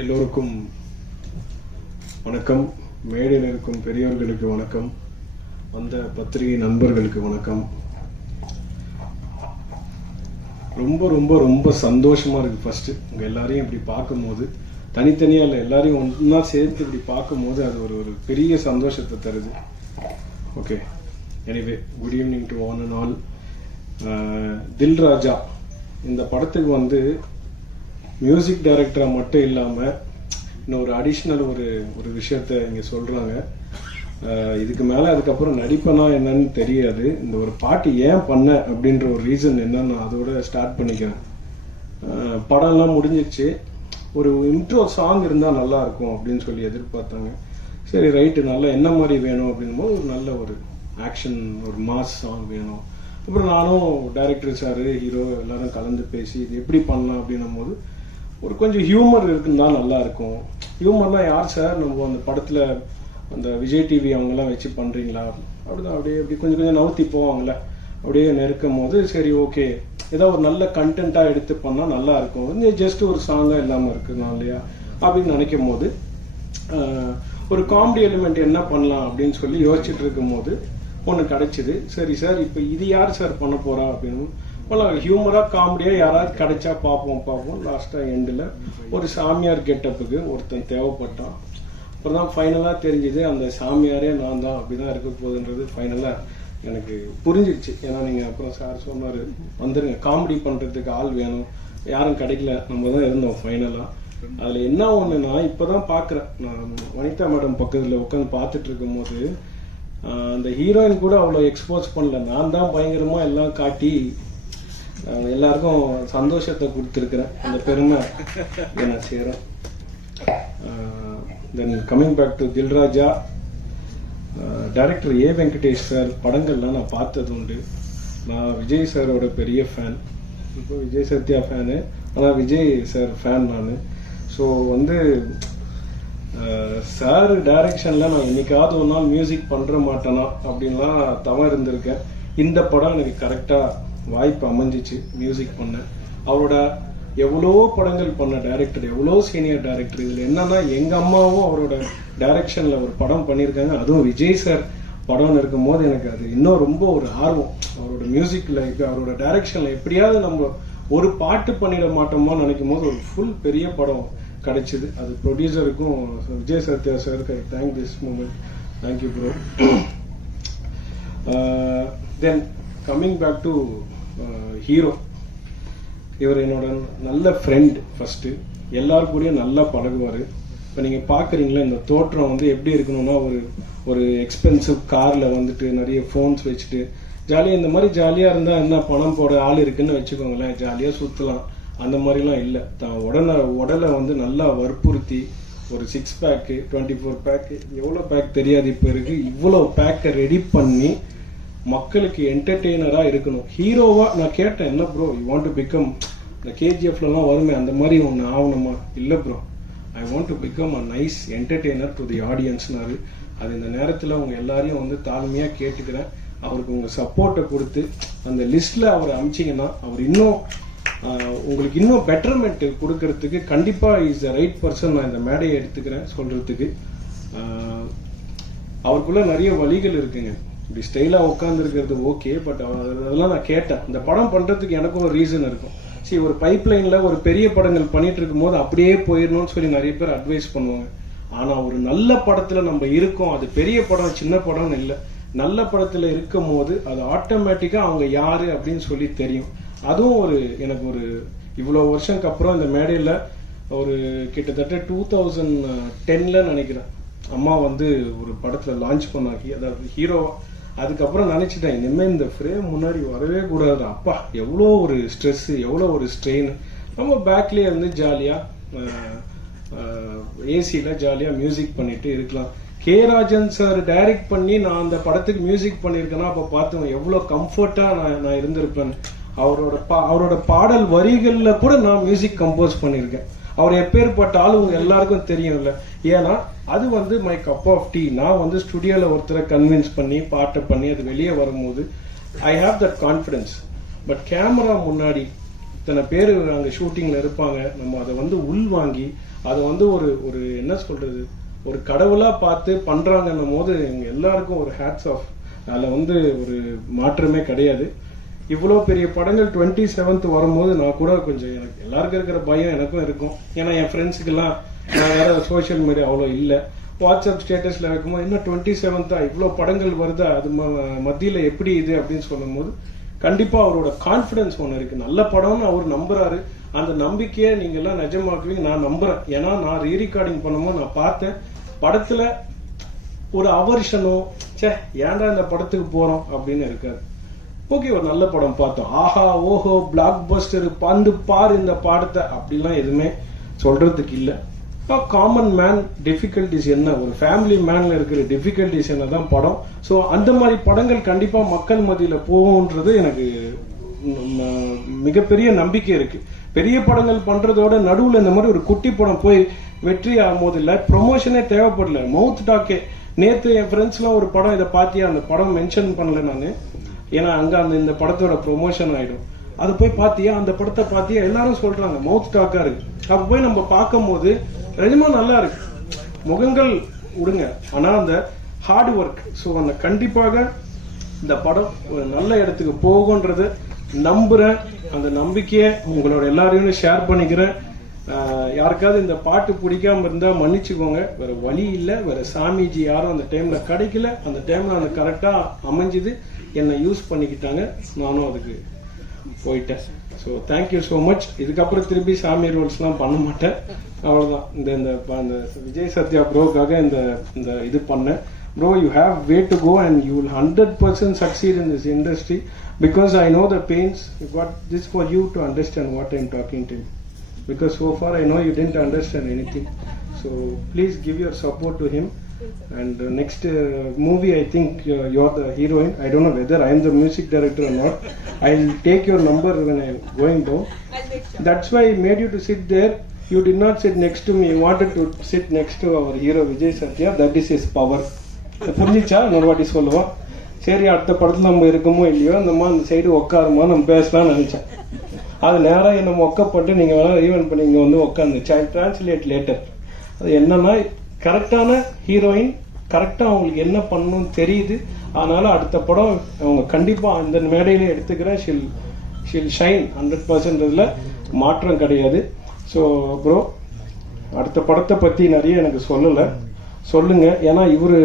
எல்லோருக்கும் வணக்கம். மேடையில் இருக்கும் பெரியவர்களுக்கு வணக்கம், வந்த பத்திரிகை நண்பர்களுக்கு வணக்கம். ரொம்ப ரொம்ப ரொம்ப சந்தோஷமா இருக்கு. ஃபர்ஸ்ட் உங்க எல்லாரையும் இப்படி பார்க்கும்போது, தனித்தனியா இல்லை, எல்லாரையும் ஒன்றா சேர்த்து இப்படி பார்க்கும்போது அது ஒரு பெரிய சந்தோஷத்தை தருது. Okay, anyway good evening to one and all. தில் ராஜா இந்த படத்துக்கு வந்து மியூசிக் டைரக்டரா மட்டும் இல்லாம இன்னொரு அடிஷ்னல் ஒரு விஷயத்த இங்க சொல்றாங்க. இதுக்கு மேல அதுக்கப்புறம் நடிப்பனா என்னன்னு தெரியாது. இந்த ஒரு பாட்டு ஏன் பண்ண அப்படின்ற ஒரு ரீசன் என்னன்னு அதோட ஸ்டார்ட் பண்ணிக்கிறேன். படம்லாம் முடிஞ்சிச்சு, ஒரு இன்ட்ரோ சாங் இருந்தா நல்லா இருக்கும் அப்படின்னு சொல்லி எதிர்பார்த்தாங்க. சரி ரைட்டு, நல்லா என்ன மாதிரி வேணும் அப்படின்னும் போது ஒரு நல்ல ஒரு ஆக்ஷன், ஒரு மாஸ் சாங் வேணும். அப்புறம் நானும் டைரக்டர் சார், ஹீரோ எல்லாரும் கலந்து பேசி இது எப்படி பண்ணலாம் அப்படின்னும் போது ஒரு கொஞ்சம் ஹியூமர் இருக்குன்னா நல்லா இருக்கும். ஹியூமர்லாம் யார் சார், நம்ம அந்த படத்துல அந்த விஜய் டிவி அவங்கெல்லாம் வச்சு பண்றீங்களா அப்படிதான், அப்படியே அப்படி கொஞ்சம் கொஞ்சம் நவுத்தி போவாங்கல்ல, அப்படியே நெருக்கும் போது சரி ஓகே ஏதாவது ஒரு நல்ல கண்டென்ட்டா எடுத்து பண்ணா நல்லா இருக்கும். ஜஸ்ட் ஒரு சாங்கா இல்லாம இருக்குதான் இல்லையா அப்படின்னு நினைக்கும் போது ஒரு காமெடி எலிமெண்ட் என்ன பண்ணலாம் அப்படின்னு சொல்லி யோசிச்சுட்டு இருக்கும் போது ஒன்று கிடைச்சிது. சரி சார், இப்போ இது யார் சார் பண்ண போறா அப்படின்னு ஹியூமரா காமெடியா யாராவது கிடைச்சா பார்ப்போம். லாஸ்டா எண்டில் ஒரு சாமியார் கெட்டப்புக்கு ஒருத்தன் தேவைப்பட்டான். அப்புறம் தான் ஃபைனலா தெரிஞ்சது அந்த சாமியாரே நான் தான், அப்படிதான் இருக்க போகுதுன்றது ஃபைனலா எனக்கு புரிஞ்சிருச்சு. ஏன்னா நீங்க அப்புறம் சார் சொன்னாரு வந்துருங்க காமெடி பண்றதுக்கு ஆள் வேணும், யாரும் கிடைக்கல, நம்ம தான் இருந்தோம் ஃபைனலா. அதுல என்ன ஒண்ணுன்னா இப்பதான் பாக்குறேன், நான் வனிதா மேடம் பக்கத்துல உட்காந்து பார்த்துட்டு இருக்கும் போது அந்த ஹீரோயின் கூட அவ்வளோ எக்ஸ்போஸ் பண்ணல, நான் தான் பயங்கரமா எல்லாம் காட்டி எல்லாருக்கும் சந்தோஷத்தை கொடுத்துருக்கிறேன். அந்த பெருமை என்ன சேரும். தென் கம்மிங் பேக் டு தில் ராஜா, டைரக்டர் ஏ வெங்கடேஷ் சார் படங்கள்லாம் நான் பார்த்தது உண்டு. நான் விஜய் சாரோட பெரிய ஃபேன், இப்போ விஜய் சத்யா ஃபேனு, ஆனால் விஜய் சார் ஃபேன் நான். ஸோ வந்து சார் டைரக்ஷன்ல நான் என்னைக்காவது ஒரு நாள் மியூசிக் பண்ற மாட்டேனா அப்படின்லாம் தவறு இருந்திருக்கேன். இந்த படம் எனக்கு கரெக்டா வாய்ப்பு அமைஞ்சிச்சு மியூசிக் பண்ண. அவரோட எவ்வளோ படங்கள் பண்ண டைரக்டர், எவ்வளோ சீனியர் டைரக்டர். இதுல என்னன்னா எங்க அம்மாவும் அவரோட டைரக்ஷன்ல ஒரு படம் பண்ணியிருக்காங்க, அதுவும் விஜய் சார் படம்னு இருக்கும் போது எனக்கு அது இன்னும் ரொம்ப ஒரு ஆர்வம். அவரோட மியூசிக்ல அவரோட டைரக்ஷன்ல எப்படியாவது நம்ம ஒரு பாட்டு பண்ணிட மாட்டோமோ நினைக்கும் போது ஒரு ஃபுல் பெரிய படம் கிடைச்சது. அது ப்ரொடியூசருக்கும் விஜய் சத்யா சாருக்கு I thank this moment. Thank you bro. Then coming back to hero, இவர் என்னோட நல்ல ஃப்ரெண்ட். ஃபர்ஸ்ட் எல்லாரும் கூடயும் நல்லா பழகுவாரு. இப்போ நீங்க பாக்குறீங்களா இந்த தோற்றம் வந்து எப்படி இருக்கணும்னா ஒரு எக்ஸ்பென்சிவ் கார்ல வந்துட்டு நிறைய ஃபோன்ஸ் வச்சுட்டு ஜாலியா, இந்த மாதிரி ஜாலியா இருந்தா என்ன பணம் போட ஆள் இருக்குன்னு வச்சுக்கோங்களேன், ஜாலியா சுத்தலாம். அந்த மாதிரிலாம் இல்லை, தான் உடலை வந்து நல்லா வற்புறுத்தி ஒரு 6 பேக்கு 24 பேக்கு எவ்வளோ பேக் தெரியாது இப்போ இருக்கு, இவ்வளோ பேக்கை ரெடி பண்ணி மக்களுக்கு என்டர்டெய்னரா இருக்கணும். ஹீரோவா நான் கேட்டேன், என்ன bro you want to become, இந்த கேஜிஎஃப்லாம் வருமே அந்த மாதிரி ஒன்று ஆகணுமா? இல்லை bro, I want to become a nice entertainer to the ஆடியன்ஸ்னாரு. அது இந்த நேரத்தில் உங்க எல்லாரையும் வந்து தாழ்மையா கேட்டுக்கிறேன், அவருக்கு உங்க சப்போர்ட்டை கொடுத்து அந்த லிஸ்ட்ல அவரை அமிச்சிங்கன்னா அவர் இன்னும் உங்களுக்கு இன்னும் பெட்டர்மெண்ட் கொடுக்கறதுக்கு கண்டிப்பா இஸ் த ரைட் பர்சன். நான் இந்த மேடையை எடுத்துக்கிறேன் சொல்றதுக்கு. அவருக்குள்ள நிறைய வழிகள் இருக்குங்க. இப்படி ஸ்டைலா உட்கார்ந்து இருக்கிறது ஓகே, பட் அதெல்லாம் நான் கேட்டேன். இந்த படம் பண்றதுக்கு எனக்கும் ஒரு ரீசன் இருக்கும். சரி, ஒரு பைப் லைன்ல ஒரு பெரிய படங்கள் பண்ணிட்டு இருக்கும் போது அப்படியே போயிடணும்னு சொல்லி நிறைய பேர் அட்வைஸ் பண்ணுவாங்க. ஆனா ஒரு நல்ல படத்துல நம்ம இருக்கோம், அது பெரிய படம் சின்ன படம்னு இல்லை, நல்ல படத்துல இருக்கும் போது அது ஆட்டோமேட்டிக்கா அவங்க யாரு அப்படின்னு சொல்லி தெரியும். அதுவும் எனக்கு இவ்வளவு வருஷத்துக்கு அப்புறம் இந்த மேடையில ஒரு கிட்டத்தட்ட 2010ல நினைக்கிறேன் அம்மா வந்து ஒரு படத்துல லான்ச் பண்ணாங்க, அதாவது ஹீரோவா. அதுக்கப்புறம் நினைச்சிட்டேன் இனிமே இந்த ஃப்ரேம் முன்னாடி வரவே கூடாது. அப்பா எவ்வளோ ஒரு ஸ்ட்ரெஸ், எவ்வளோ ஒரு ஸ்ட்ரெயின். நம்ம பேக்லயே இருந்து ஜாலியா ஏசியில ஜாலியா மியூசிக் பண்ணிட்டு இருக்கலாம். கே ராஜன் சார் டைரக்ட் பண்ணி நான் அந்த படத்துக்கு மியூசிக் பண்ணிருக்கேன்னா அப்ப பார்த்தேன் எவ்வளவு கம்ஃபர்ட்டா நான் இருந்திருப்பேன். அவரோட பாடல் வரிகள்ல கூட நான் மியூசிக் கம்போஸ் பண்ணிருக்கேன். அவர் எப்பேற்பட்ட ஆளு உங்க எல்லாருக்கும் தெரியும்ல. ஏன்னா அது வந்து மை கப் ஆஃப் டீ. நான் வந்து ஸ்டுடியோல ஒருத்தரை கன்வின்ஸ் பண்ணி பாட்டை பண்ணி அது வெளியே வரும்போது I have that confidence. But camera முன்னாடி இத்தனை பேர் அங்கே ஷூட்டிங்கில் இருப்பாங்க, நம்ம அதை வந்து உள்வாங்கி அதை வந்து ஒரு ஒரு என்ன சொல்றது ஒரு கடவுளாக பார்த்து பண்ணுறாங்கன்னும் போது எங்க எல்லாருக்கும் ஒரு ஹேட்ஸ் ஆஃப். அதில் வந்து ஒரு மாற்றமே கிடையாது. இவ்வளோ பெரிய படங்கள் 27th வரும்போது நான் கூட கொஞ்சம் எனக்கு எல்லாருக்கும் இருக்கிற பயம் எனக்கும் இருக்கும். ஏன்னா என் ஃப்ரெண்ட்ஸுக்கெல்லாம் நான் வேற சோஷியல் மீடியா அவ்வளோ இல்லை, வாட்ஸ்அப் ஸ்டேட்டஸில் வைக்கும்போது இன்னும் 27th இவ்வளோ படங்கள் வருதா, அது மத்தியில் எப்படி இது அப்படின்னு சொல்லும் போது கண்டிப்பாக அவரோட கான்ஃபிடன்ஸ் ஒன்று இருக்குது. நல்ல படம்னு அவர் நம்புறாரு. அந்த நம்பிக்கையை நீங்க எல்லாம் நிஜமாக்குவீங்க நான் நம்புறேன். ஏன்னா நான் ரீரெக்கார்டிங் பண்ணும்போது நான் பார்த்தேன் படத்துல ஒரு அவர்ஷனோ ஏன்டா இந்த படத்துக்கு போறோம் அப்படின்னு இருக்காது. ஓகே, ஒரு நல்ல படம் பார்த்தோம், ஆஹா ஓஹோ பிளாக் பஸ்டர் பந்து பாரு இந்த பாடத்தை அப்படிலாம் எதுவுமே சொல்றதுக்கு இல்லை. காமன் மேன் டிஃபிகல்டிஸ் என்ன, ஒரு ஃபேமிலி மேன்ல இருக்கிற டிஃபிகல்டிஸ் என்ன தான் படம். ஸோ அந்த மாதிரி படங்கள் கண்டிப்பா மக்கள் மத்தியில போகும்ன்றது எனக்கு மிகப்பெரிய நம்பிக்கை இருக்கு. பெரிய படங்கள் பண்றதோட நடுவில் இந்த மாதிரி ஒரு குட்டி படம் போய் வெற்றி ஆகும்போது இல்லை, ப்ரொமோஷனே தேவைப்படல, மவுத் டாக்கே. நேற்று என் ஃப்ரெண்ட்ஸ்லாம் ஒரு படம் இதை பார்த்தியா, அந்த படம் மென்ஷன் பண்ணல நான், ஏன்னா அங்கே இந்த படத்தோட ப்ரொமோஷன் ஆயிடும். அது போய் பார்த்தியா, அந்த படத்தை பார்த்தியா, எல்லாரும் சொல்றாங்க மவுத் டாக்கா இருக்கு. அப்போ போய் நம்ம பார்க்கும் போது ரெண்டுமா நல்லா இருக்கு, முகங்கள் விடுங்க, ஆனா அந்த ஹார்ட் ஒர்க். ஸோ அந்த கண்டிப்பாக இந்த படம் ஒரு நல்ல இடத்துக்கு போகுன்றது நம்புறேன். அந்த நம்பிக்கையை உங்களோட எல்லாரையும் ஷேர் பண்ணிக்கிறேன். யாருக்காவது இந்த பாட்டு பிடிக்காம இருந்தா மன்னிச்சுக்கோங்க, வேற வழி இல்லை, வேற சாமிஜி யாரும் அந்த டைம்ல கிடைக்கல. அந்த டைம்ல அந்த கரெக்டா அமைஞ்சுது, என்னை யூஸ் பண்ணிக்கிட்டாங்க, நானும் அதுக்கு போயிட்டேன். So thank you so much. இதுக்கப்புறம் திருப்பி சாமி ரோல்ஸ்லாம் பண்ண மாட்டேன், அவ்வளோதான். இந்த விஜய் சத்யா ப்ரோக்காக இந்த இது பண்ணேன். Bro, you have way to go and you will 100% succeed in this industry because I know the pains. You got this for you to understand what I'm talking to you. Because so far I know you didn't understand anything. So please give your support to him. And next movie, I think you're the heroine. I don't know whether I am the music director or not. I'll take your number when I'm going down. I'll make sure. That's why I made you to sit there. You did not sit next to me. You wanted to sit next to our hero Vijay Satya. That is his power. புரிஞ்சிச்சா? இன்னொரு வாட்டி சொல்லுவோம். சரி, அடுத்த படத்தில் நம்ம இருக்கமோ இல்லையோ நம்ம அந்த சைடு உட்காருமோ நம்ம பேசலாம்னு நினைச்சேன். அது நேராக நம்ம ஒக்கப்பட்டு நீங்கள் வேணா ஈவென்ட் பண்ணி இங்கே வந்து உட்காந்து டிரான்ஸ்லேட் லேட்டர். அது என்னன்னா கரெக்டான ஹீரோயின், கரெக்டாக அவங்களுக்கு என்ன பண்ணணும்னு தெரியுது. அதனால அடுத்த படம் அவங்க கண்டிப்பாக அந்த மேடையிலே எடுத்துக்கிறேன். ஷில் ஷைன் 100%. மாற்றம் கிடையாது. ஸோ ப்ரோ, அடுத்த படத்தை பற்றி நிறைய எனக்கு சொல்லலை, சொல்லுங்க. ஏன்னா இவரு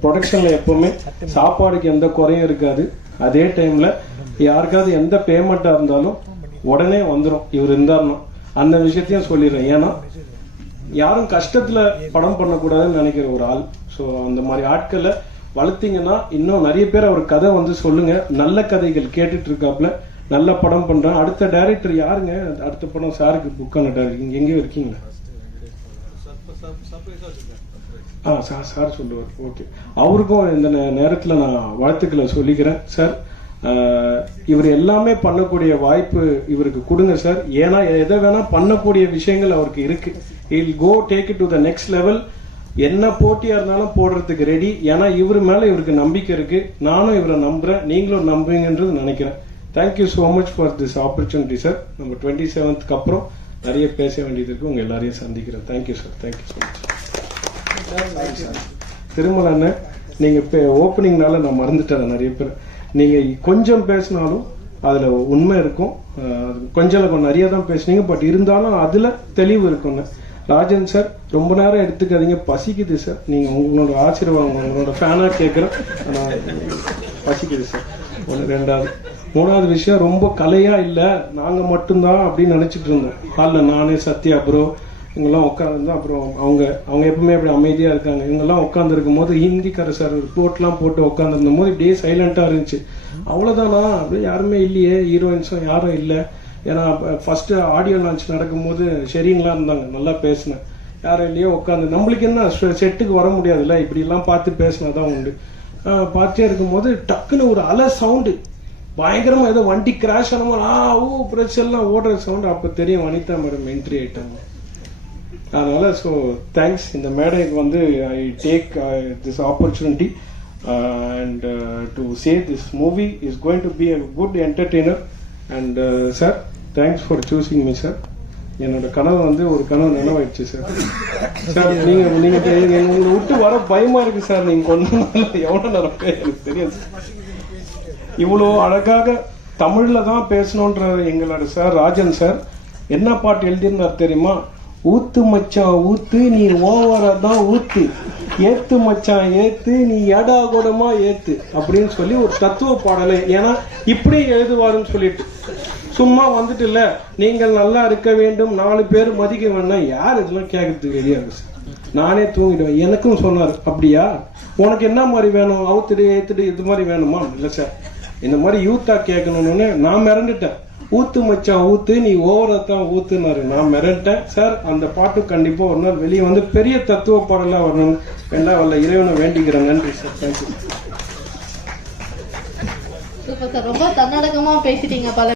ப்ரொடக்ஷன்ல எப்பவுமே சாப்பாடுக்கு எந்த குறையும் இருக்காது. அதே டைம்ல யாருக்காவது எந்த பேமெண்டா இருந்தாலும் உடனே வந்துடும் இவர் இருந்தாருன்னா. அந்த விஷயத்தையும் சொல்லிடுறேன். ஏன்னா யாரும் கஷ்டத்துல படம் பண்ணக்கூடாதுன்னு நினைக்கிற ஒரு ஆள். ஸோ அந்த மாதிரி ஆட்களை வளர்த்தீங்கன்னா இன்னும் நிறைய பேர் அவர் கதை வந்து சொல்லுங்க. நல்ல கதைகள் கேட்டுட்டு இருக்காப்ல, நல்ல படம் பண்றேன். அடுத்த டைரக்டர் யாருங்க? அடுத்த படம் சாருக்கு புக் பண்ண டைரக்டர் எங்கேயும் இருக்கீங்களா? சார் சொல்லுவார். ஓகே, அவருக்கும் இந்த நேரத்தில் நான் வாழ்த்துக்களை சொல்லிக்கிறேன். சார், இவர் எல்லாமே பண்ணக்கூடிய வாய்ப்பு இவருக்கு கொடுங்க சார். ஏன்னா எதை வேணா பண்ணக்கூடிய விஷயங்கள் அவருக்கு இருக்கு. He'll go take it to the next level. என்ன போட்டியா இருந்தாலும் போடுறதுக்கு ரெடி. ஏன்னா இவர் மேல இவருக்கு நம்பிக்கை இருக்கு. நானும் இவரை நம்புறேன், நீங்களும் நம்புவீங்கன்றது நினைக்கிறேன். Thank you so much for this opportunity sir. நம்ம 27th அப்புறம் நிறைய பேச வேண்டியது இருக்கு. உங்க எல்லாரையும் சந்திக்கிறேன். Thank you sir. Thank you so much. Thirumalai அண்ணன், நீங்க ஓப்பனிங்னால நான் மறந்துட்டேன். நிறைய பேர் நீங்க கொஞ்சம் பேசினாலும் அதுல உண்மை இருக்கும். கொஞ்சம் நிறைய தான் பேசுனீங்க, பட் இருந்தாலும் அதுல தெளிவு இருக்குங்க. ராஜன் சார், ரொம்ப நேரம் எடுத்துக்காதீங்க, பசிக்குது சார். நீங்க உங்களோட ஆசீர்வாதம், உங்களோட ஃபேனா கேட்கிறேன், பசிக்குது சார். ஒன்று. மூணாவது விஷயம், ரொம்ப கலையா இல்லை, நாங்க மட்டும்தான் அப்படின்னு நினைச்சிட்டு இருந்தோம். ஹாலில் நானே, சத்யா ப்ரோ இவங்கெல்லாம் உட்காந்துருந்தோம். அப்புறம் அவங்க எப்பவுமே அப்படி அமைதியா இருக்காங்க. இவங்கெல்லாம் உட்காந்து இருக்கும் போது ஹிந்திக்கார சார் ரிப்போர்ட்லாம் போட்டு உட்காந்துருந்த போது இப்படியே சைலண்டா இருந்துச்சு. அவ்வளவுதானா, அப்படியே யாருமே இல்லையே, ஹீரோயின்ஸும் யாரும் இல்லை. ஏன்னா ஃபர்ஸ்ட் ஆடியோ லான்ச் நடக்கும்போது ஷெரீன்லாம் இருந்தாங்க, நல்லா பேசினேன். யாரும் இல்லையோ உட்காந்து. நம்மளுக்கு என்ன செட்டுக்கு வர முடியாதுல்ல, இப்படி எல்லாம் பார்த்து பேசினாதான் உண்டு. பார்த்தே இருக்கும்போது டக்குன்னு ஒரு அலை சவுண்டு, பயங்கரமா ஏதோ வண்டி கிராஷ் ஆனமோ பிரச்சனைலாம் ஓடுற சவுண்ட். அப்ப தெரியும் வனிதா மேடம் என்ட்ரி ஆயிட்டாங்க. அதனால ஸோ தேங்க்ஸ். இந்த மேடைக்கு வந்து I take this opportunity and to say this movie is going to be a good entertainer. And sir, thanks for choosing me sir. என்னோட கனவு வந்து ஒரு கனவு நினைவாயிடுச்சு சார். சார் நீங்க உங்களை விட்டு வர பயமா இருக்கு சார். நீங்க கொஞ்ச நாள் எவ்வளவு நேரம் எனக்கு தெரியாது. இவ்வளோ அழகாக தமிழ்ல தான் பேசணுன்ற எங்களோட சார் ராஜன் சார் என்ன பாட்டு எழுதியிருந்தார் தெரியுமா? ஊத்து மச்சான் ஊத்து நீ ஓவரா தான் ஊத்து, ஏத்து மச்சான் ஏத்து நீ ஏடா கூடமா ஏத்து அப்படின்னு சொல்லி ஒரு தத்துவ பாடலை. ஏன்னா இப்படி எழுதுவாருன்னு சொல்லிட்டு சும்மா வந்துட்டு இல்ல நீங்கள் நல்லா இருக்க வேண்டும் 4 பேர் மதிக்க வேண்டாம். யார் இதெல்லாம் கேட்கறதுக்கு ரெடியா இருக்கு சார்? நானே தூங்கிடுவேன். எனக்கும் சொன்னார், அப்படியா உனக்கு என்ன மாதிரி வேணும், அவுத்துடு ஏத்துடு இது மாதிரி வேணுமா? இல்லை சார், இந்த மாதிரி யூத்தா கேட்கணும்னு நான் மிரண்டுட்டேன். ஊத்து மச்சான் ஊத்து நீ ஓவரத்தான் ஊத்துனாரு. நான் மிரண்டேன் சார். அந்த பாட்டு கண்டிப்பா ஒரு நாள் வெளியே வந்து பெரிய தத்துவ பாடலா வரணும். வேண்டாம் வரல, இறைவனை வேண்டிக்கிறேன். நன்றி சார். தேங்க்யூ. சூப்பர் சார், ரொம்ப தன்னடக்கமா பேசிட்டீங்க. பல